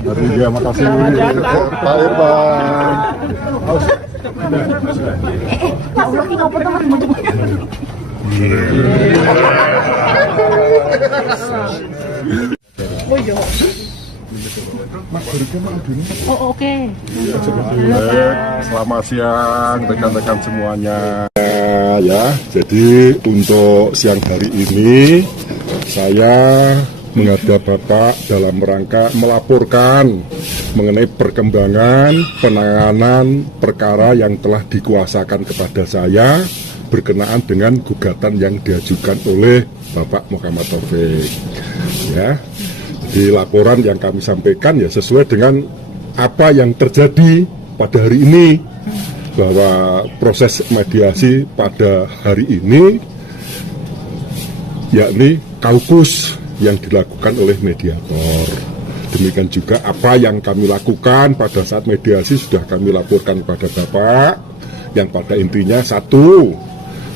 Terima kasih Pak Irfan. Pak Ulo ini ngopo teman Oh oke. Selamat siang rekan-rekan semuanya. Ya, jadi untuk siang hari ini saya menghadap Bapak dalam rangka melaporkan mengenai perkembangan penanganan perkara yang telah dikuasakan kepada saya berkenaan dengan gugatan yang diajukan oleh Bapak Muhammad Taufik. Ya, di laporan yang kami sampaikan ya sesuai dengan apa yang terjadi pada hari ini, bahwa proses mediasi pada hari ini yakni kaukus yang dilakukan oleh mediator. Demikian juga apa yang kami lakukan pada saat mediasi sudah kami laporkan kepada Bapak, yang pada intinya satu,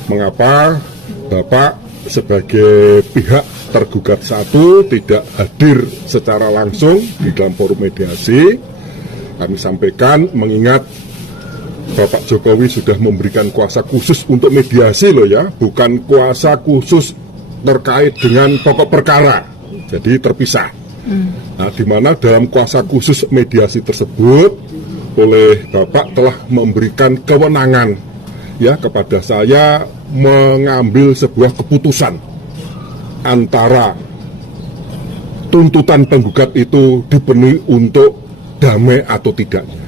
mengapa Bapak sebagai pihak tergugat satu tidak hadir secara langsung di dalam forum mediasi. Kami sampaikan mengingat Bapak Jokowi sudah memberikan kuasa khusus untuk mediasi loh ya, bukan kuasa khusus terkait dengan pokok perkara, jadi terpisah. Nah, di mana dalam kuasa khusus mediasi tersebut oleh Bapak telah memberikan kewenangan ya kepada saya mengambil sebuah keputusan antara tuntutan penggugat itu dipenuhi untuk damai atau tidaknya.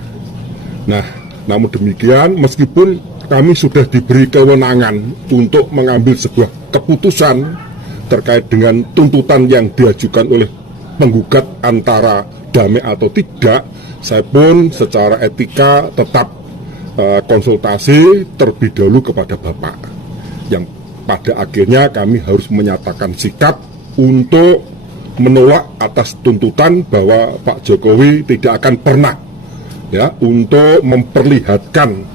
Nah, namun demikian meskipun kami sudah diberi kewenangan untuk mengambil sebuah keputusan terkait dengan tuntutan yang diajukan oleh penggugat antara damai atau tidak, saya pun secara etika tetap konsultasi terlebih dahulu kepada Bapak, yang pada akhirnya kami harus menyatakan sikap untuk menolak atas tuntutan bahwa Pak Jokowi tidak akan pernah ya untuk memperlihatkan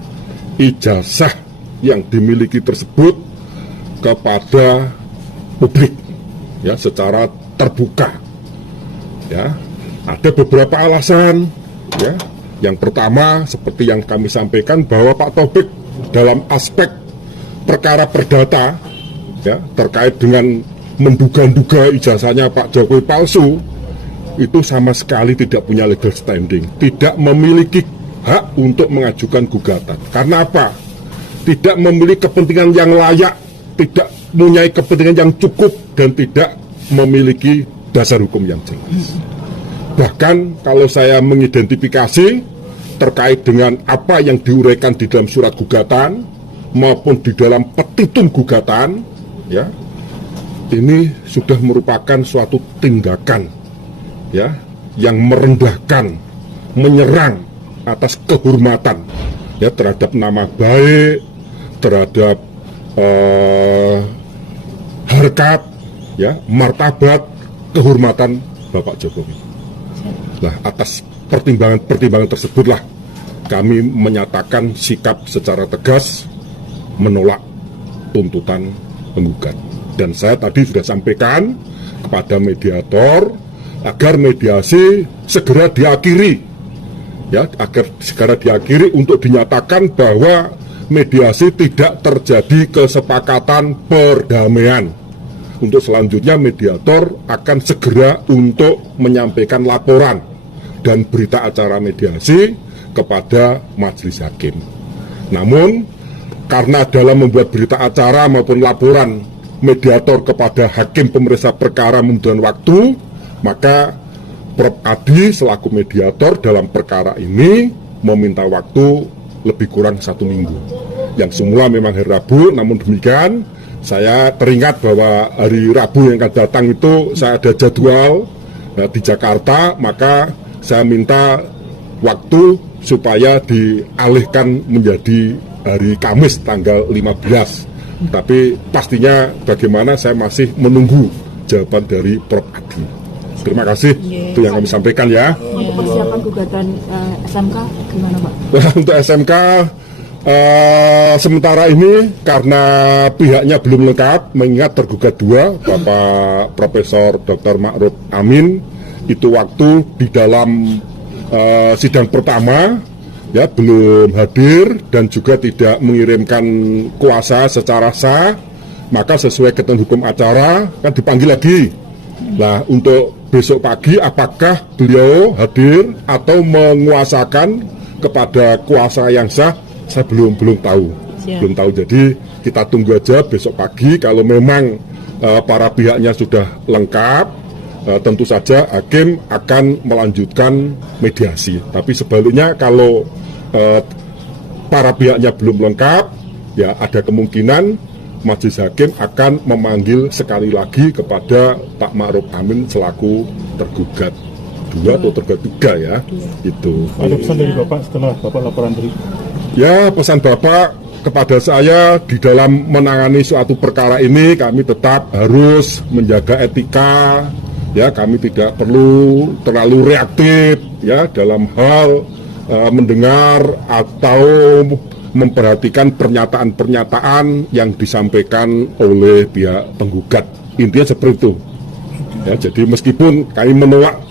ijazah yang dimiliki tersebut kepada publik ya secara terbuka. Ya, ada beberapa alasan ya. Yang pertama seperti yang kami sampaikan bahwa Pak Taufik dalam aspek perkara perdata ya terkait dengan menduga-duga ijazahnya Pak Jokowi palsu itu sama sekali tidak punya legal standing, tidak memiliki hak untuk mengajukan gugatan. Karena apa? Tidak memiliki kepentingan yang layak, tidak mempunyai kepentingan yang cukup, dan tidak memiliki dasar hukum yang jelas. Bahkan kalau saya mengidentifikasi terkait dengan apa yang diuraikan di dalam surat gugatan maupun di dalam petitum gugatan, ya, ini sudah merupakan suatu tindakan ya yang merendahkan, menyerang atas kehormatan ya terhadap nama baik, terhadap harkat ya, martabat, kehormatan Bapak Jokowi. Nah, atas pertimbangan tersebutlah kami menyatakan sikap secara tegas menolak tuntutan penggugat. Dan saya tadi sudah sampaikan kepada mediator agar mediasi segera diakhiri, ya, agar segera diakhiri untuk dinyatakan bahwa mediasi tidak terjadi kesepakatan perdamaian. Untuk selanjutnya mediator akan segera untuk menyampaikan laporan dan berita acara mediasi kepada majelis hakim. Namun karena dalam membuat berita acara maupun laporan mediator kepada hakim pemeriksa perkara membutuhkan waktu, maka Prof. Adi selaku mediator dalam perkara ini meminta waktu lebih kurang 1 minggu. Yang semula memang hari Rabu, namun demikian saya teringat bahwa hari Rabu yang akan datang itu saya ada jadwal di Jakarta, maka saya minta waktu supaya dialihkan menjadi hari Kamis tanggal 15. Tapi pastinya bagaimana saya masih menunggu jawaban dari Prof. Adi. Terima kasih, itu yang kami sampaikan ya. Untuk persiapan gugatan SMK gimana Pak? Untuk SMK sementara ini karena pihaknya belum lengkap, mengingat tergugat 2, Bapak Profesor Dr. Ma'ruf Amin itu waktu di dalam sidang pertama ya belum hadir dan juga tidak mengirimkan kuasa secara sah, maka sesuai ketentuan hukum acara kan dipanggil lagi. Nah, untuk besok pagi apakah beliau hadir atau menguasakan kepada kuasa yang sah, saya belum tahu. Belum tahu. Jadi kita tunggu aja besok pagi kalau memang para pihaknya sudah lengkap, tentu saja hakim akan melanjutkan mediasi. Tapi sebaliknya kalau para pihaknya belum lengkap, ya ada kemungkinan majelis hakim akan memanggil sekali lagi kepada Pak Ma'ruf Amin selaku tergugat 2 atau tergugat 3 ya. Itu. Ada pesan dari Bapak setelah Bapak laporan tadi? Ya, pesan Bapak kepada saya di dalam menangani suatu perkara ini kami tetap harus menjaga etika. Ya, kami tidak perlu terlalu reaktif ya dalam hal mendengar atau memperhatikan pernyataan-pernyataan yang disampaikan oleh pihak penggugat. Intinya seperti itu. Ya, jadi meskipun kami menolak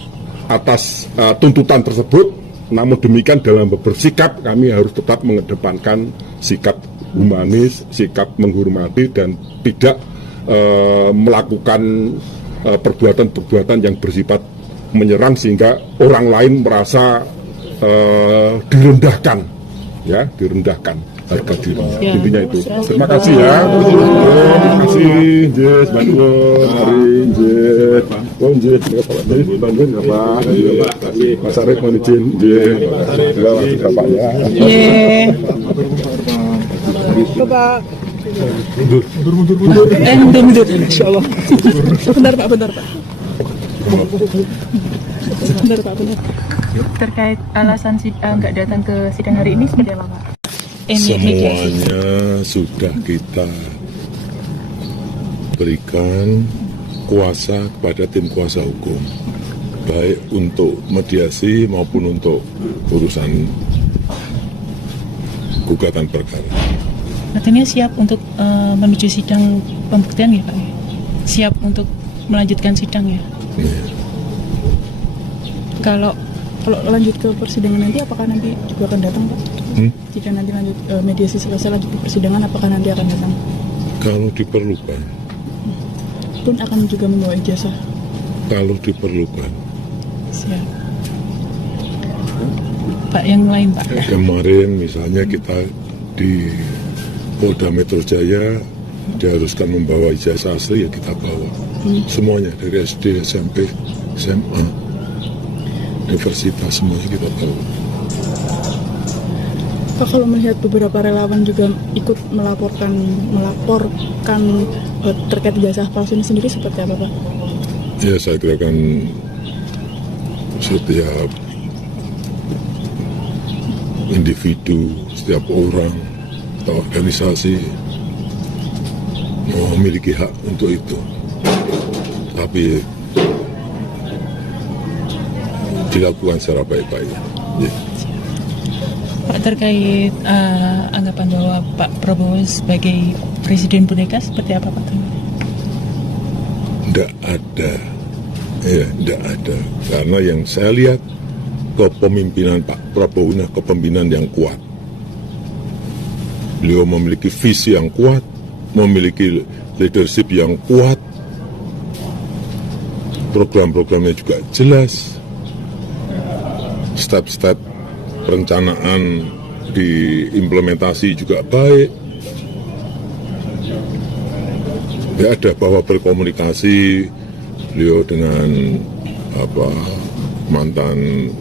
atas tuntutan tersebut, namun demikian dalam bersikap kami harus tetap mengedepankan sikap humanis, sikap menghormati dan tidak melakukan perbuatan-perbuatan yang bersifat menyerang sehingga orang lain merasa direndahkan, ya direndahkan harga dirinya. Intinya itu. Terima kasih ya. Terima kasih, Jes, bantuan, hari Jes, Jes, bantuan apa? Mas Arif mohon izin, Jes, bapaknya. Bapak. Mundur. Insya Allah. Bentar Pak. Bentar Pak. Terkait alasan nggak datang ke sidang hari ini seperti apa Pak? Semuanya sudah kita berikan kuasa kepada tim kuasa hukum, baik untuk mediasi maupun untuk urusan gugatan perkara. Artinya siap untuk menuju sidang pembuktian ya Pak? Siap untuk melanjutkan sidang ya? Kalau lanjut ke persidangan nanti, apakah nanti juga akan datang Pak? Jika nanti lanjut mediasi selesai lanjut ke persidangan, apakah nanti akan datang? Kalau diperlukan. Pun akan juga membawa ijazah? Kalau diperlukan. Siap. Pak, yang lain Pak? Kemarin misalnya kita di Polda Metro Jaya diharuskan membawa ijazah asli, ya kita bawa. Semuanya dari SD, SMP, SMA, universitas, semuanya kita bawa. Pak, kalau melihat beberapa relawan juga ikut melaporkan terkait ijazah palsu ini sendiri seperti apa Pak? Ya, saya kira kan setiap individu, setiap orang atau organisasi memiliki hak untuk itu. Tapi dilakukan secara baik-baik. Ya. Pak, terkait anggapan bahwa Pak Prabowo sebagai presiden boneka seperti apa Pak? Tidak ada, ya tidak ada. Karena yang saya lihat kepemimpinan Pak Prabowo ini kepemimpinan yang kuat. Beliau memiliki visi yang kuat, memiliki leadership yang kuat, program-programnya juga jelas, step-step perencanaan diimplementasi juga baik. Ya, ada bahwa berkomunikasi beliau dengan mantan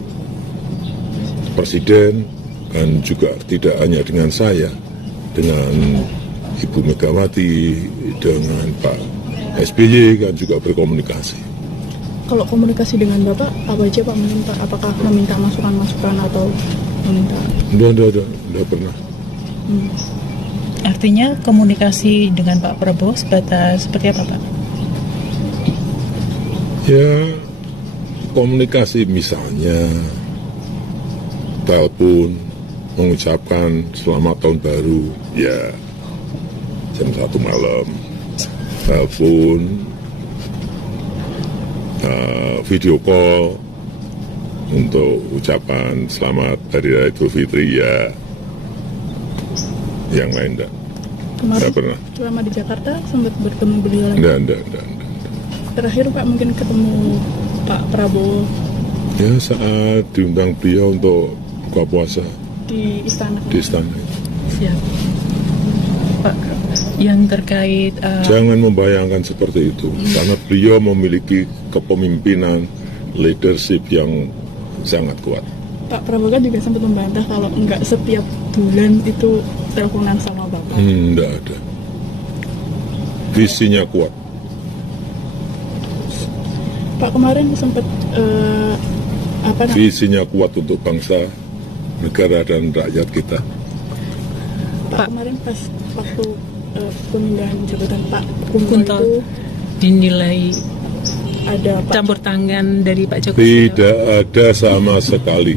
presiden dan juga tidak hanya dengan saya, dengan Ibu Megawati, dengan Pak SBY kan juga berkomunikasi. Kalau komunikasi dengan Bapak, apa aja Pak meminta? Apakah meminta masukan-masukan atau meminta? Tidak pernah. Artinya komunikasi dengan Pak Prabowo sebatas seperti apa Pak? Ya, komunikasi misalnya telepon, mengucapkan selamat tahun baru, ya jam 1 malam, telepon, video call untuk ucapan selamat Hari Raya Idul Fitri ya. Yang lain enggak. Kemarin Enggak pernah. selama di Jakarta sempat bertemu beliau lagi. Enggak. Terakhir Pak mungkin ketemu Pak Prabowo Ya saat diundang beliau untuk buka puasa di istana. di istana. Siap. Pak, yang terkait Jangan membayangkan seperti itu, karena beliau memiliki kepemimpinan leadership yang sangat kuat. Pak Prabowo kan juga sempat membantah kalau nggak setiap bulan itu teleponan sama Bapak. Enggak ada. Visinya kuat. Pak kemarin sempat apa namanya? Visinya kuat untuk bangsa, negara dan rakyat kita. Pak kemarin pas waktu pemindahan jabatan Pak Kunto Kunto itu dinilai ada Pak campur tangan dari Pak Jokowi? Tidak ada sama sekali.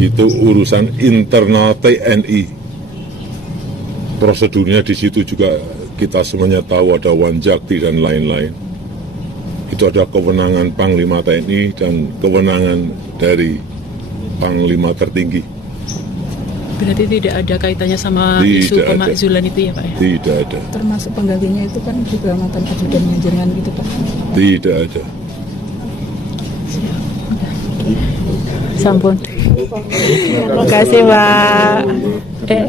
Itu urusan internal TNI. Prosedurnya di situ juga kita semuanya tahu, ada Wanjakti dan lain-lain. Itu ada kewenangan Panglima TNI dan kewenangan dari Panglima tertinggi. Berarti tidak ada kaitannya sama Tidak isu ada. pemakzulan itu ya Pak ya? Tidak ada. Termasuk penggantinya itu kan juga mantan ajudan jangan gitu Pak. Tidak ada. Sampun. Terima kasih Pak. Ya.